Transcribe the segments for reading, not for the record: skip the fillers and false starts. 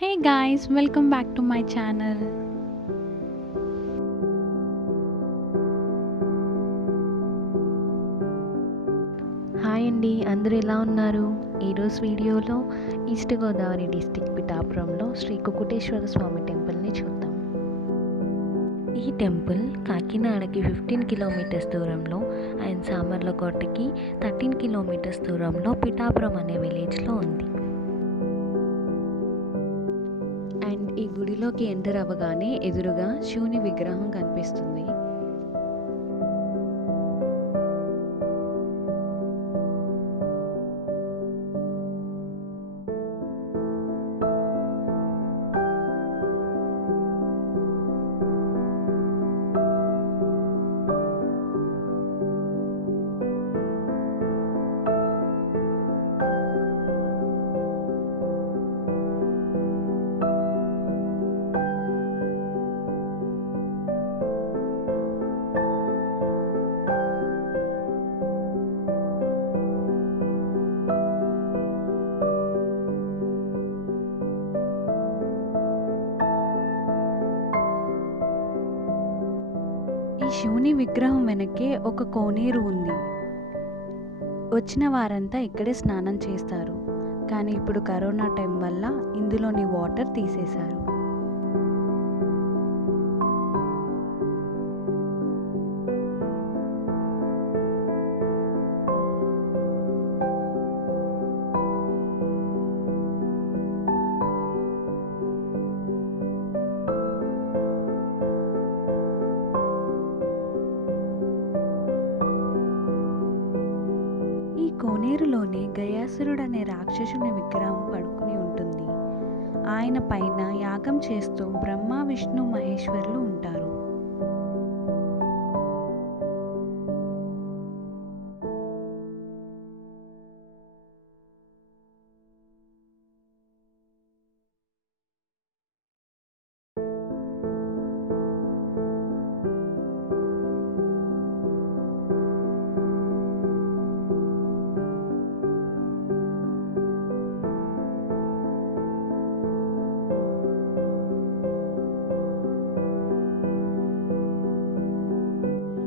Hey guys, welcome back to my channel. Hi అండి, అందరూ ఎలా ఉన్నారు? ఈరోజు వీడియోలో ఈస్ట్ గోదావరి డిస్టిక్ పిఠాపురంలో శ్రీ కుకుటేశ్వర స్వామి టెంపుల్ని చూద్దాం. ఈ టెంపుల్ కాకినాడకి 15 కిలోమీటర్స్ దూరంలో అండ్ సామర్లకోటకి 13 కిలోమీటర్స్ దూరంలో పిఠాపురం అనే విలేజ్లో ఉంది. అండ్ ఈ గుడిలోకి ఎంటర్ అవ్వగానే ఎదురుగా శివుని విగ్రహం కనిపిస్తుంది. ఈ శివుని విగ్రహం వెనకే ఒక కోనేరు ఉంది. వచ్చిన వారంతా ఇక్కడే స్నానం చేస్తారు. కానీ ఇప్పుడు కరోనా టైం వల్ల ఇందులోని వాటర్ తీసేశారు. ఈ కోనేరులోనే గయాసురుడనే రాక్షసుని విగ్రహం పడుకుని ఉంటుంది. ఆయన పైన యాగం చేస్తూ బ్రహ్మ, విష్ణు, మహేశ్వరులు ఉంటారు.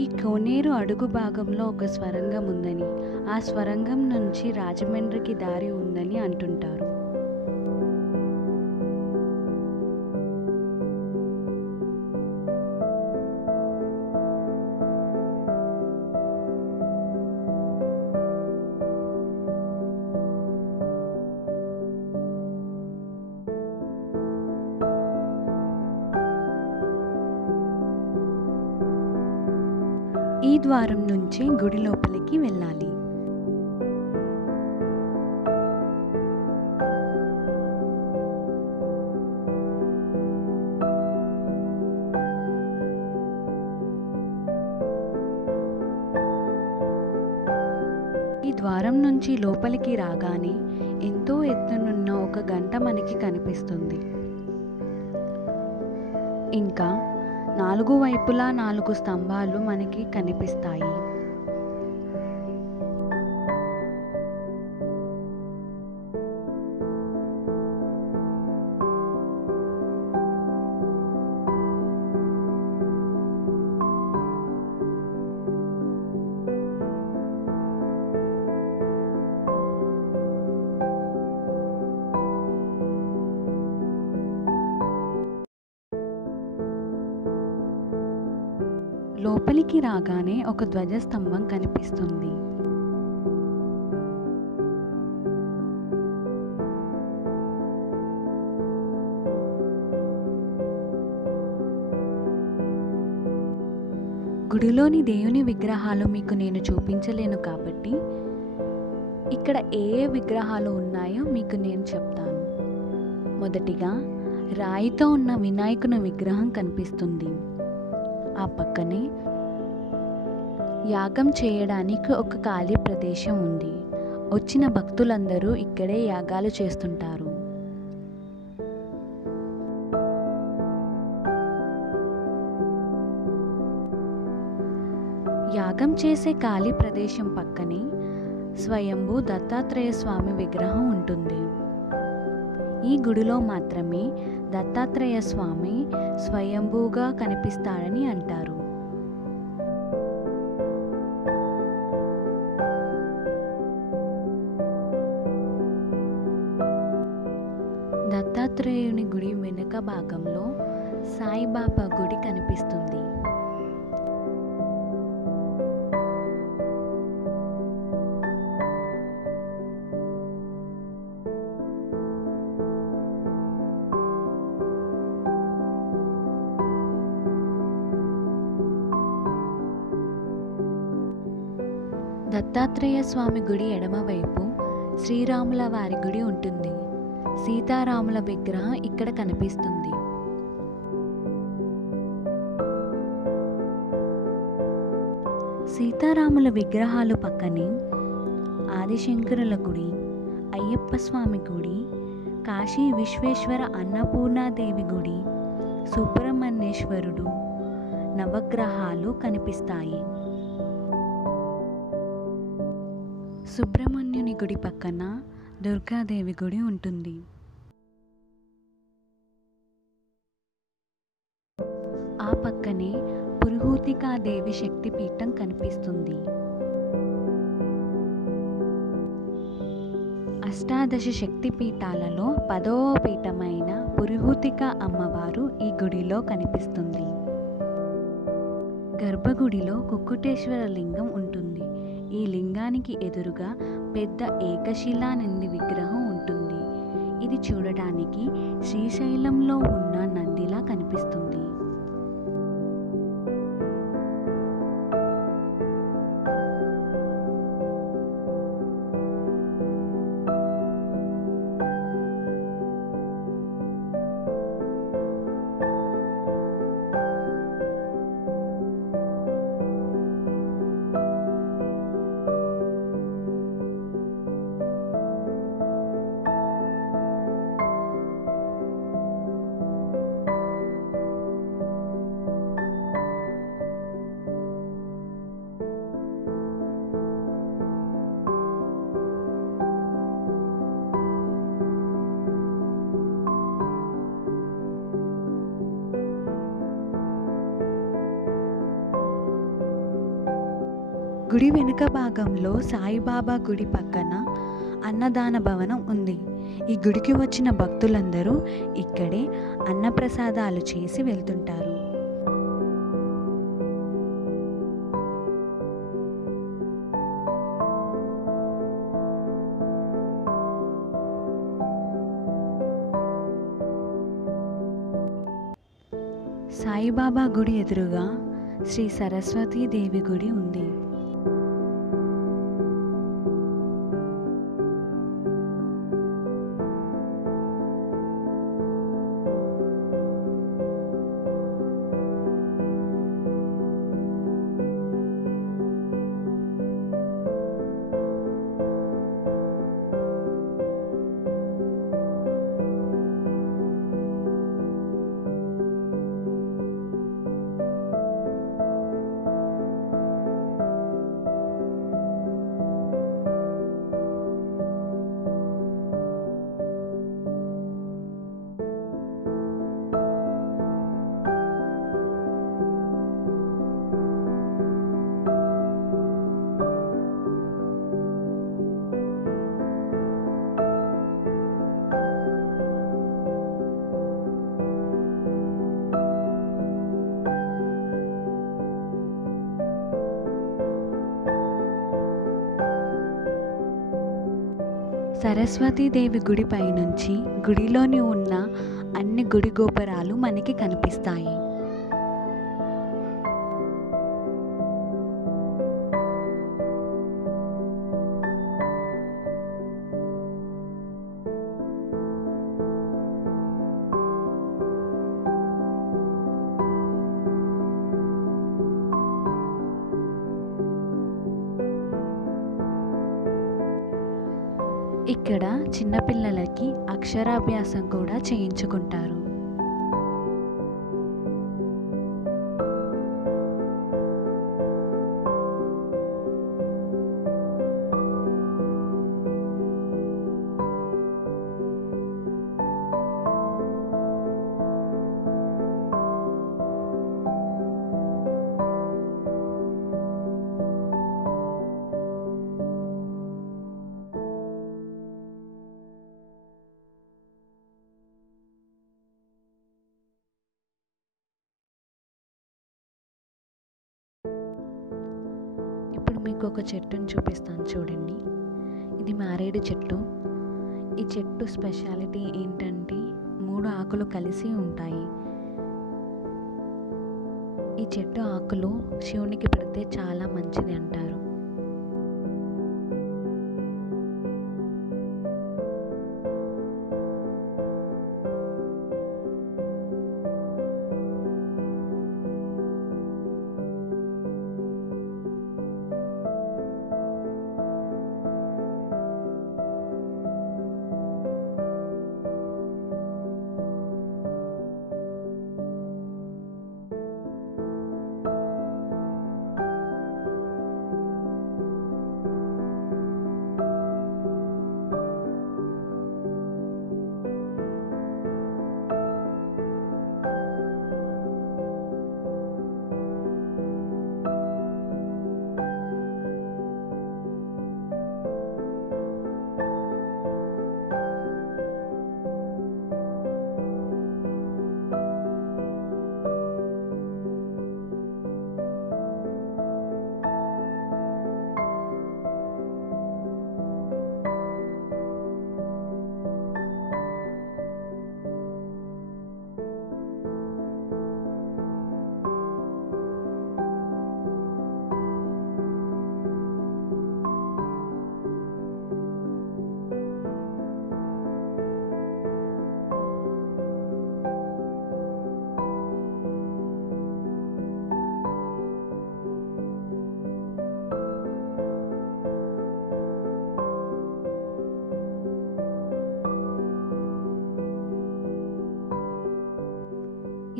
ఈ కోనేరు అడుగు భాగంలో ఒక స్వరంగం ఉందని, ఆ స్వరంగం నుంచి రాజమండ్రికి దారి ఉందని అంటుంటారు. ఈ ద్వారం నుంచి గుడి లోపలికి వెళ్ళాలి. ఈ ద్వారం నుంచి లోపలికి రాగానే ఎంతో ఎత్తునున్న ఒక గంట మనకి కనిపిస్తుంది. ఇంకా 4 వైపులా 4 స్తంభాలు మనకి కనిపిస్తాయి. లోపలికి రాగానే ఒక ధ్వజస్తంభం కనిపిస్తుంది. గుడిలోని దేవుని విగ్రహాలు మీకు నేను చూపించలేను కాబట్టి ఇక్కడ ఏ విగ్రహాలు ఉన్నాయో మీకు నేను చెప్తాను. మొదటిగా రాయితో ఉన్న వినాయకుని విగ్రహం కనిపిస్తుంది. ఆ పక్కనే యాగం చేయడానికి ఒక ఖాళీ ప్రదేశం ఉంది. వచ్చిన భక్తులందరూ ఇక్కడే యాగాలు చేస్తుంటారు. యాగం చేసే ఖాళీ ప్రదేశం పక్కనే స్వయంభూ దత్తాత్రేయ స్వామి విగ్రహం ఉంటుంది. ఈ గుడిలో మాత్రమే దత్తాత్రేయ స్వామి స్వయంభూగా కనిపిస్తాడని అంటారు. దత్తాత్రేయుని గుడి వెనుక భాగంలో సాయిబాబా గుడి కనిపిస్తుంది. దత్తాత్రేయ స్వామి గుడి ఎడమవైపు శ్రీరాముల వారి గుడి ఉంటుంది. సీతారాముల విగ్రహం ఇక్కడ కనిపిస్తుంది. సీతారాముల విగ్రహాలు పక్కనే ఆదిశంకరుల గుడి, అయ్యప్ప స్వామి గుడి, కాశీ విశ్వేశ్వర అన్నపూర్ణాదేవి గుడి, సుబ్రహ్మణ్యేశ్వరుడు నవగ్రహాలు కనిపిస్తాయి. సుబ్రహ్మణ్యుని గుడి పక్కన దుర్గాదేవి గుడి ఉంటుంది. ఆ పక్కనే పురుహూతికాదేవి శక్తిపీఠం కనిపిస్తుంది. అష్టాదశ శక్తిపీఠాలలో 10వ పీఠమైన పురుహూతిక అమ్మవారు ఈ గుడిలో కనిపిస్తుంది. గర్భగుడిలో కుక్కుటేశ్వర లింగం ఉంటుంది. ఈ లింగానికి ఎదురుగా పెద్ద ఏకశిలా నంది విగ్రహం ఉంటుంది. ఇది చూడటానికి శ్రీశైలంలో ఉన్న నందిలా కనిపిస్తుంది. గుడి వెనుక భాగంలో సాయిబాబా గుడి పక్కన అన్నదాన భవనం ఉంది. ఈ గుడికి వచ్చిన భక్తులందరూ ఇక్కడే అన్నప్రసాదాలు చేసి వెళ్తుంటారు. సాయిబాబా గుడి ఎదురుగా శ్రీ సరస్వతీదేవి గుడి ఉంది. సరస్వతీదేవి గుడి పైనుంచి గుడిలోని ఉన్న అన్ని గుడి గోపురాలు మనకి కనిపిస్తాయి. ఇక్కడ చిన్నపిల్లలకి అక్షరాభ్యాసం కూడా చేయించుకుంటారు. మీకు ఒక చెట్టుని చూపిస్తాను చూడండి. ఇది మారేడు చెట్టు. ఈ చెట్టు స్పెషాలిటీ ఏంటంటే 3 ఆకులు కలిసి ఉంటాయి. ఈ చెట్టు ఆకులు శివునికి పెడితే చాలా మంచిది అంటారు.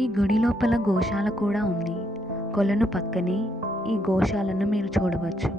ఈ గుడి లోపల గోశాల కూడా ఉంది. కొలను పక్కనే ఈ గోశాలను మీరు చూడవచ్చు.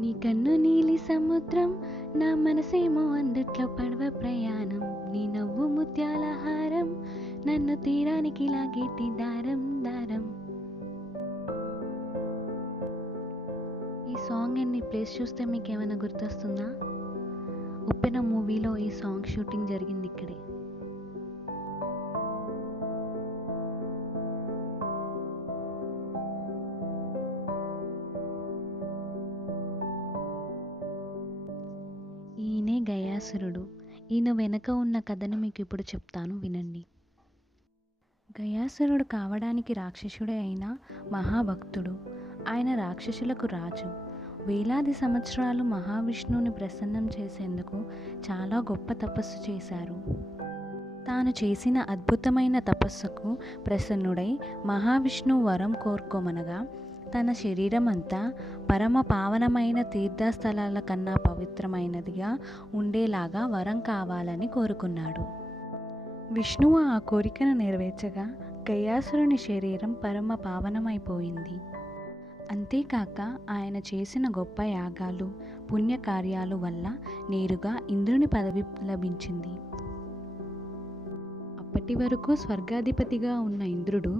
నీ కన్ను నీలి సముద్రం, నా మనసేమో అందుట్లో పడవ ప్రయాణం. నీ నవ్వు ముత్యాల హారం, నన్ను తీరానికి లాగేటి దారం దారం. ఈ సాంగ్ అండ్ ఈ ప్లేస్ చూస్తే మీకు ఏమైనా గుర్తొస్తుందా? ఉప్పెన మూవీలో ఈ సాంగ్ షూటింగ్ జరిగింది ఇక్కడే. ఈయనే గయాసురుడు. ఈయన వెనక ఉన్న కథను మీకు ఇప్పుడు చెప్తాను, వినండి. గయాసురుడు కావడానికి రాక్షసుడే అయిన మహాభక్తుడు. ఆయన రాక్షసులకు రాజు. వేలాది సంవత్సరాలు మహావిష్ణువుని ప్రసన్నం చేసేందుకు చాలా గొప్ప తపస్సు చేశారు. తాను చేసిన అద్భుతమైన తపస్సుకు ప్రసన్నుడై మహావిష్ణువు వరం కోరుకోమనగా తన శరీరం అంతా పరమ పావనమైన తీర్థస్థలాల కన్నా పవిత్రమైనదిగా ఉండేలాగా వరం కావాలని కోరుకున్నాడు. విష్ణువు ఆ కోరికను నెరవేర్చగా గయాసురుని శరీరం పరమ పావనమైపోయింది. అంతేకాక ఆయన చేసిన గొప్ప యాగాలు పుణ్యకార్యాలు వల్ల నేరుగా ఇంద్రుని పదవి లభించింది. అప్పటి వరకు స్వర్గాధిపతిగా ఉన్న ఇంద్రుడు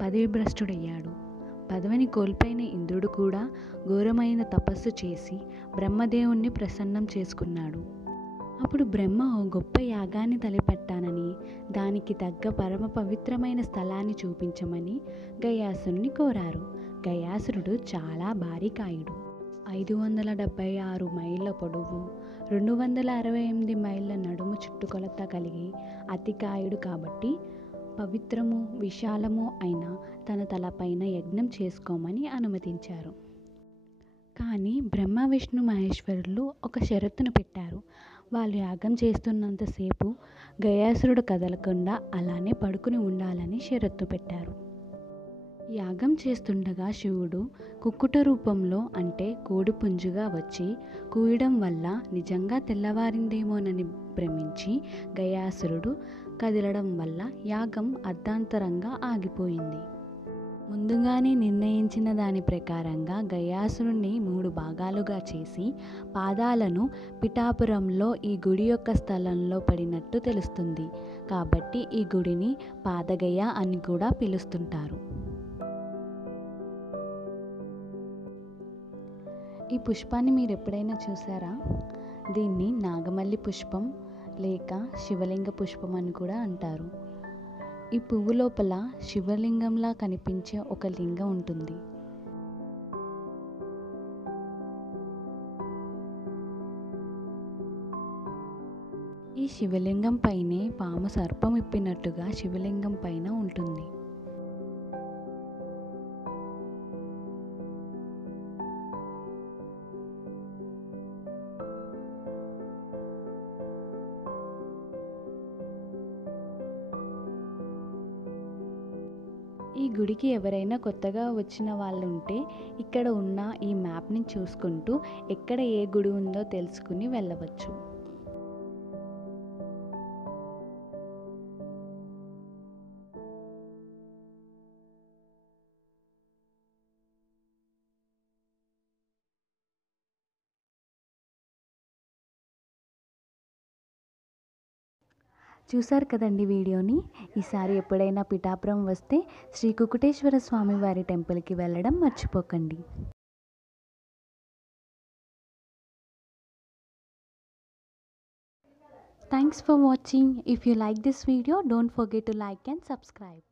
పదవిభ్రష్టుడయ్యాడు. పదవిని కోల్పోయిన ఇంద్రుడు కూడా ఘోరమైన తపస్సు చేసి బ్రహ్మదేవుణ్ణి ప్రసన్నం చేసుకున్నాడు. అప్పుడు బ్రహ్మ ఓ గొప్ప యాగాన్ని తలపెట్టానని, దానికి తగ్గ పరమ పవిత్రమైన స్థలాన్ని చూపించమని గయాసురుని కోరారు. గయాసురుడు చాలా భారీకాయుడు. 576 మైళ్ళ పొడవు, 268 మైళ్ళ నడుము చుట్టుకొలత కలిగి అతికాయుడు కాబట్టి పవిత్రము విశాలము అయిన తన తలపైన యజ్ఞం చేసుకోమని అనుమతించారు. కానీ బ్రహ్మ విష్ణు మహేశ్వరులు ఒక షరతును పెట్టారు. వాళ్ళు యాగం చేస్తున్నంతసేపు గయాసురుడు కదలకుండా అలానే పడుకుని ఉండాలని షరతు పెట్టారు. యాగం చేస్తుండగా శివుడు కుక్కుట రూపంలో అంటే కోడిపుంజుగా వచ్చి కూయడం వల్ల నిజంగా తెల్లవారిందేమోనని భ్రమించి గయాసురుడు కదలడం వల్ల యాగం అర్ధాంతరంగా ఆగిపోయింది. ముందుగానే నిర్ణయించిన దాని ప్రకారంగా గయాసురుణ్ణి 3 భాగాలుగా చేసి పాదాలను పిఠాపురంలో ఈ గుడి యొక్క స్థలంలో పడినట్టు తెలుస్తుంది. కాబట్టి ఈ గుడిని పాదగయ అని కూడా పిలుస్తుంటారు. ఈ పుష్పాన్ని మీరు ఎప్పుడైనా చూసారా? దీన్ని నాగమల్లి పుష్పం లేక శివలింగ పుష్పం అని కూడా అంటారు. ఈ పువ్వు లోపల శివలింగంలా కనిపించే ఒక లింగం ఉంటుంది. ఈ శివలింగం పైనే పాము సర్పం ఇప్పినట్టుగా శివలింగం పైన ఉంటుంది. ఈ గుడికి ఎవరైనా కొత్తగా వచ్చిన వాళ్ళు ఉంటే ఇక్కడ ఉన్న ఈ మ్యాప్ని చూసుకుంటూ ఎక్కడ ఏ గుడి ఉందో తెలుసుకుని వెళ్ళవచ్చు. చూశారు కదండి వీడియోని. ఈసారి ఎప్పుడైనా పిఠాపురం వస్తే శ్రీ కుకుటేశ్వర స్వామి వారి టెంపుల్కి వెళ్ళడం మర్చిపోకండి. Thanks for watching. If you like this video, don't forget to like and subscribe.